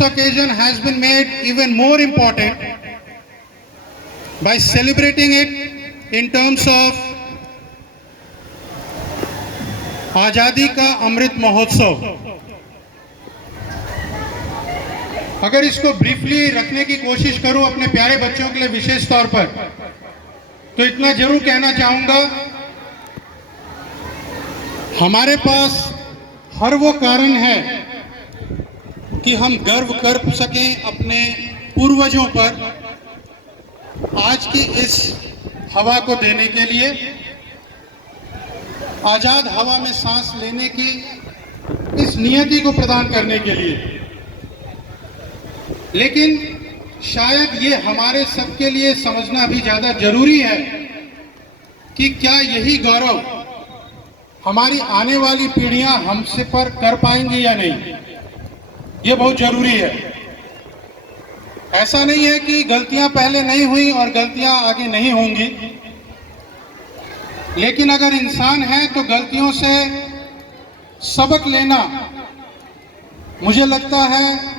this occasion has been made even more important by celebrating it in terms of आजादी का अमृत महोत्सव। अगर इसको briefly रखने की कोशिश करूं अपने प्यारे बच्चों के लिए विशेष तौर पर, तो इतना जरूर कहना चाहूंगा, हमारे पास हर वो कारण है कि हम गर्व कर सकें अपने पूर्वजों पर आज की इस हवा को देने के लिए, आजाद हवा में सांस लेने की इस नियति को प्रदान करने के लिए। लेकिन शायद ये हमारे सबके लिए समझना भी ज्यादा जरूरी है कि क्या यही गौरव हमारी आने वाली पीढ़ियां हमसे पर कर पाएंगी या नहीं, ये बहुत जरूरी है। ऐसा नहीं है कि गलतियां पहले नहीं हुई और गलतियां आगे नहीं होंगी, लेकिन अगर इंसान है तो गलतियों से सबक लेना, मुझे लगता है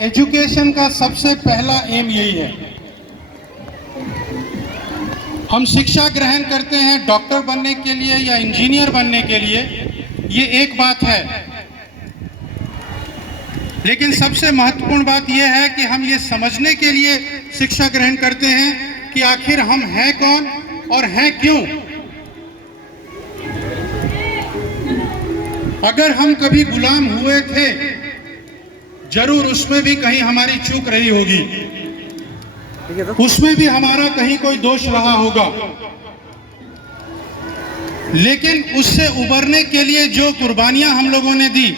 एजुकेशन का सबसे पहला एम यही है। हम शिक्षा ग्रहण करते हैं डॉक्टर बनने के लिए या इंजीनियर बनने के लिए, ये एक बात है, लेकिन सबसे महत्वपूर्ण बात यह है कि हम ये समझने के लिए शिक्षा ग्रहण करते हैं कि आखिर हम हैं कौन और हैं क्यों। अगर हम कभी गुलाम हुए थे, जरूर उसमें भी कहीं हमारी चूक रही होगी, उसमें भी हमारा कहीं कोई दोष रहा होगा, लेकिन उससे उबरने के लिए जो कुर्बानियां हम लोगों ने दी,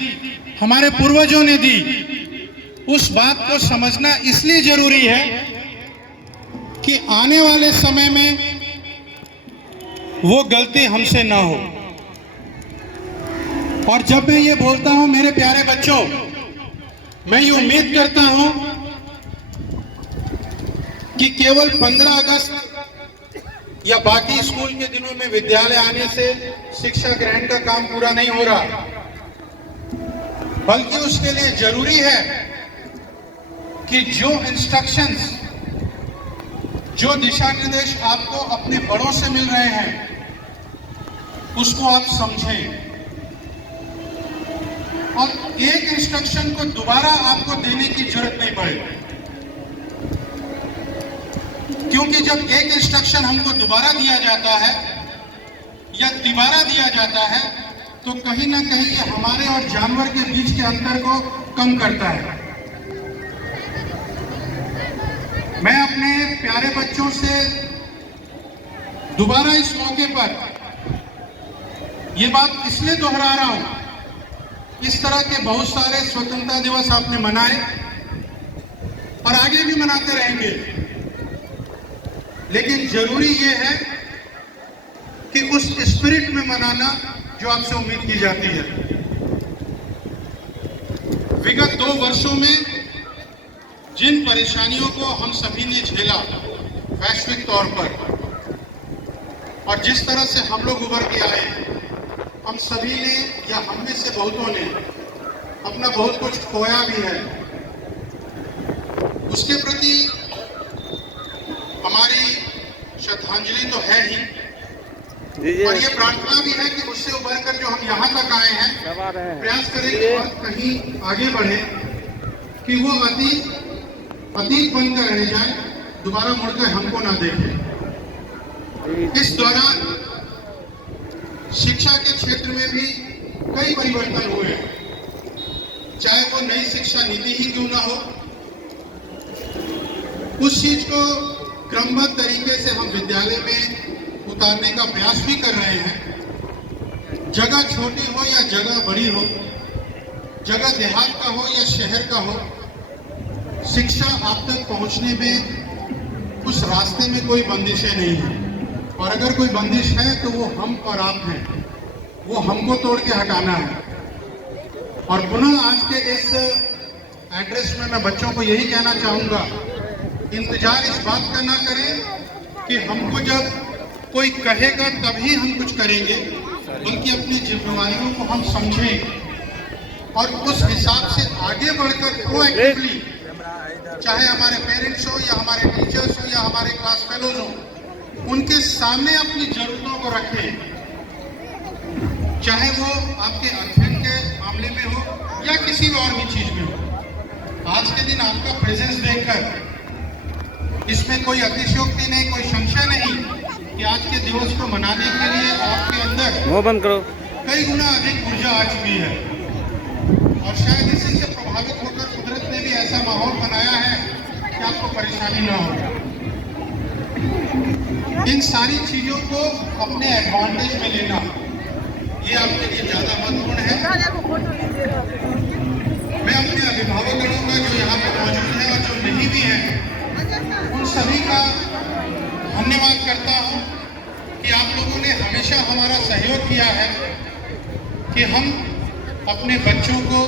हमारे पूर्वजों ने दी, उस बात को समझना इसलिए जरूरी है कि आने वाले समय में वो गलती हमसे ना हो। और जब मैं ये बोलता हूं मेरे प्यारे बच्चों, मैं ये उम्मीद करता हूं कि केवल 15 अगस्त या बाकी स्कूल के दिनों में विद्यालय आने से शिक्षा ग्रहण का काम पूरा नहीं हो रहा, बल्कि उसके लिए जरूरी है कि जो इंस्ट्रक्शंस, जो दिशा निर्देश आपको अपने बड़ों से मिल रहे हैं, उसको आप समझें और एक इंस्ट्रक्शन को दोबारा आपको देने की जरूरत नहीं पड़े, क्योंकि जब एक इंस्ट्रक्शन हमको दोबारा दिया जाता है या तिबारा दिया जाता है, तो कहीं ना कहीं ये हमारे और जानवर के बीच के अंतर को कम करता है। मैं अपने प्यारे बच्चों से दोबारा इस मौके पर यह बात इसलिए दोहरा रहा हूं, इस तरह के बहुत सारे स्वतंत्रता दिवस आपने मनाए और आगे भी मनाते रहेंगे, लेकिन जरूरी ये है कि उस स्पिरिट में मनाना जो आपसे उम्मीद की जाती है। विगत 2 वर्षों में जिन परेशानियों को हम सभी ने झेला वैश्विक तौर पर, और जिस तरह से हम लोग उभर के आए, हम सभी ने या हम में से बहुतों ने अपना बहुत कुछ खोया भी है। उसके प्रति हमारी श्रद्धांजलि तो है ही, और ये प्रार्थना भी है कि उससे उभरकर जो हम यहाँ तक आए हैं, प्रयास करें कि और कहीं आगे बढ़े, कि वो अतीत बनकर रह जाए, दोबारा मुड़कर हमको ना देखे। इस दौरान शिक्षा के क्षेत्र में भी कई परिवर्तन हुए, चाहे वो नई शिक्षा नीति ही क्यों ना हो, उस चीज को क्रमबद्ध तरीके से हम विद्यालय में उतारने का प्रयास भी कर रहे हैं। जगह छोटी हो या जगह बड़ी हो, जगह देहात का हो या शहर का हो, शिक्षा आप तक पहुंचने में उस रास्ते में कोई बंदिशें नहीं है, और अगर कोई बंदिश है तो वो हम और आप हैं, वो हमको तोड़ के हटाना है। और पुनः आज के इस एड्रेस में मैं बच्चों को यही कहना चाहूँगा, इंतजार इस बात का ना करें कि हमको जब कोई कहेगा तभी हम कुछ करेंगे, बल्कि अपनी जिम्मेवारियों को हम समझें और उस हिसाब से आगे बढ़कर प्रोएक्टिवली, चाहे हमारे पेरेंट्स हो या हमारे टीचर्स हो या हमारे क्लास फेलोज हो, उनके सामने अपनी जरूरतों को रखें, चाहे वो आपके अध्ययन के मामले में हो या किसी और भी चीज में हो। आज के दिन आपका प्रेजेंस देखकर इसमें कोई अतिशयोक्ति नहीं, कोई संशय नहीं कि आज के दिवस को मनाने के लिए आपके अंदर कई गुना अधिक ऊर्जा आ चुकी है, और शायद इसी से प्रभावित होकर कुदरत ने भी ऐसा माहौल बनाया है कि आपको परेशानी ना हो। इन सारी चीजों को अपने एडवांटेज में लेना, ये आपके लिए ज्यादा महत्वपूर्ण है। मैं अपने अभिभावकों का जो यहाँ पे मौजूद है और जो नहीं भी है, उन सभी का धन्यवाद करता हूँ कि आप लोगों ने हमेशा हमारा सहयोग किया है कि हम अपने बच्चों को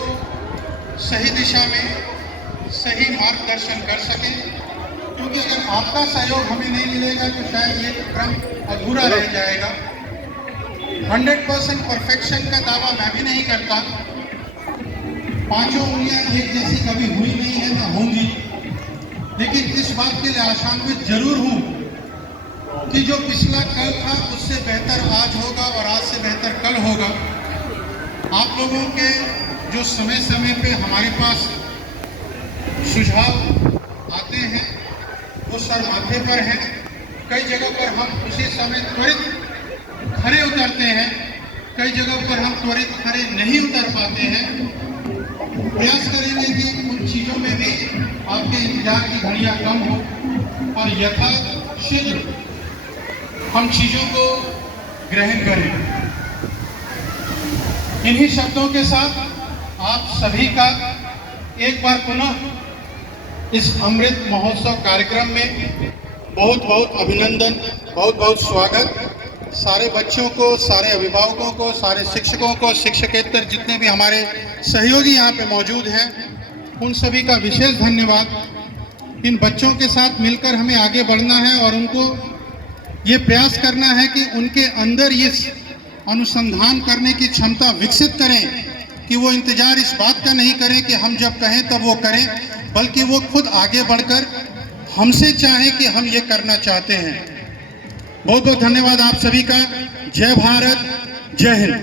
सही दिशा में सही मार्गदर्शन कर सकें, क्योंकि अगर आपका सहयोग हमें नहीं मिलेगा तो शायद ये क्रम अधूरा रह जाएगा। 100% परफेक्शन का दावा मैं भी नहीं करता, पांचों उंगलियां एक जैसी कभी हुई नहीं है ना होंगी, लेकिन इस बात के लिए आशान्वित जरूर हूं कि जो पिछला कल था उससे बेहतर आज होगा और आज से बेहतर कल होगा। आप लोगों के जो समय समय पे हमारे पास सुझाव आते हैं वो सर माथे पर है। कई जगह पर हम उसी समय त्वरित खरे उतरते हैं, कई जगह पर हम त्वरित खरे नहीं उतर पाते हैं। प्रयास करेंगे कि उन चीज़ों में भी आपके इंतजार की घड़ियां कम हो और यथाशीघ्र हम चीज़ों को ग्रहण करें। इन्हीं शब्दों के साथ आप सभी का एक बार पुनः इस अमृत महोत्सव कार्यक्रम में बहुत बहुत अभिनंदन, बहुत बहुत स्वागत। सारे बच्चों को, सारे अभिभावकों को, सारे शिक्षकों को, शिक्षकेतर जितने भी हमारे सहयोगी यहाँ पे मौजूद हैं, उन सभी का विशेष धन्यवाद। इन बच्चों के साथ मिलकर हमें आगे बढ़ना है और उनको ये प्रयास करना है कि उनके अंदर ये अनुसंधान करने की क्षमता विकसित करें कि वो इंतजार इस बात का नहीं करें कि हम जब कहें तब वो करें, बल्कि वो खुद आगे बढ़कर हमसे चाहें कि हम ये करना चाहते हैं। बहुत बहुत धन्यवाद आप सभी का। जय भारत, जय हिंद।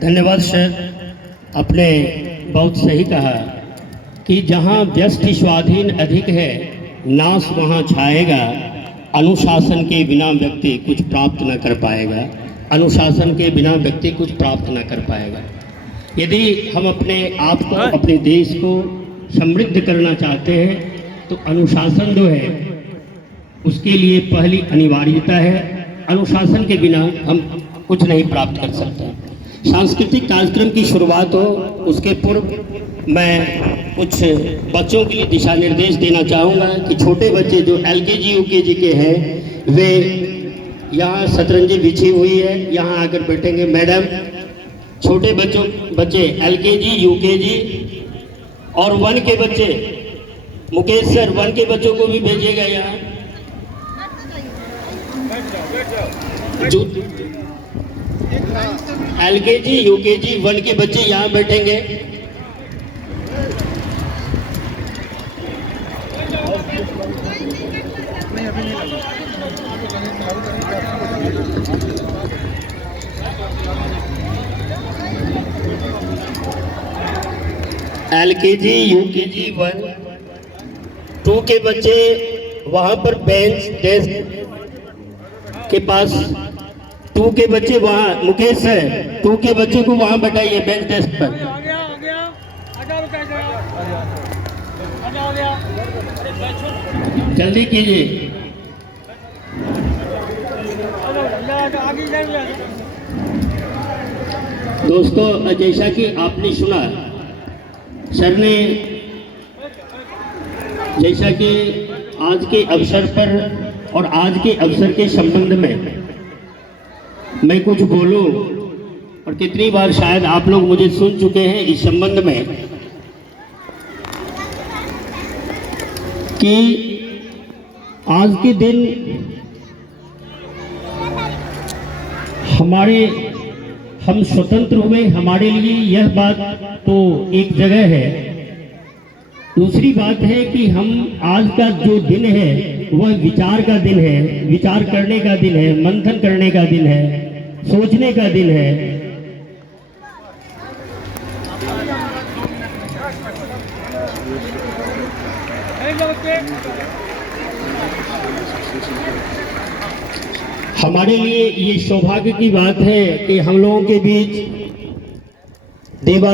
धन्यवाद सर, आपने बहुत सही कहा कि जहाँ व्यष्टि स्वाधीन अधिक है नाश वहाँ छाएगा। अनुशासन के बिना व्यक्ति कुछ प्राप्त न कर पाएगा, अनुशासन के बिना व्यक्ति कुछ प्राप्त न कर पाएगा। यदि हम अपने आप को, अपने देश को समृद्ध करना चाहते हैं तो अनुशासन जो है उसके लिए पहली अनिवार्यता है। अनुशासन के बिना हम कुछ नहीं प्राप्त कर सकते। सांस्कृतिक कार्यक्रम की शुरुआत हो उसके पूर्व मैं कुछ बच्चों के लिए दिशा निर्देश देना चाहूँगा कि छोटे बच्चे जो LKG UKG के हैं वे यहाँ शतरंजी बिछी हुई है, यहाँ आकर बैठेंगे। मैडम, छोटे बच्चे LKG UKG और 1 के बच्चे, मुकेश सर 1 के बच्चों को भी भेजिएगा यहाँ। LKG UKG 1 के बच्चे यहाँ बैठेंगे। LKG UKG 1 2 के बच्चे वहाँ पर बेंच डेस्क के पास, 2 के बच्चे वहाँ, मुकेश सर 2 के बच्चे को वहाँ बैठाइए बेंच डेस्क पर। जल्दी कीजिए। दोस्तों, जैसा कि आपने सुना, सर ने जैसा कि आज के अवसर पर और आज के अवसर के संबंध में मैं कुछ बोलूं, और कितनी बार शायद आप लोग मुझे सुन चुके हैं इस संबंध में कि आज के दिन हम स्वतंत्र हुए, हमारे लिए यह बात तो एक जगह है। दूसरी बात है कि हम आज का जो दिन है वह विचार का दिन है, विचार करने का दिन है, मंथन करने का दिन है, सोचने का दिन है। हमारे लिए ये सौभाग्य की बात है कि हम लोगों के बीच देवा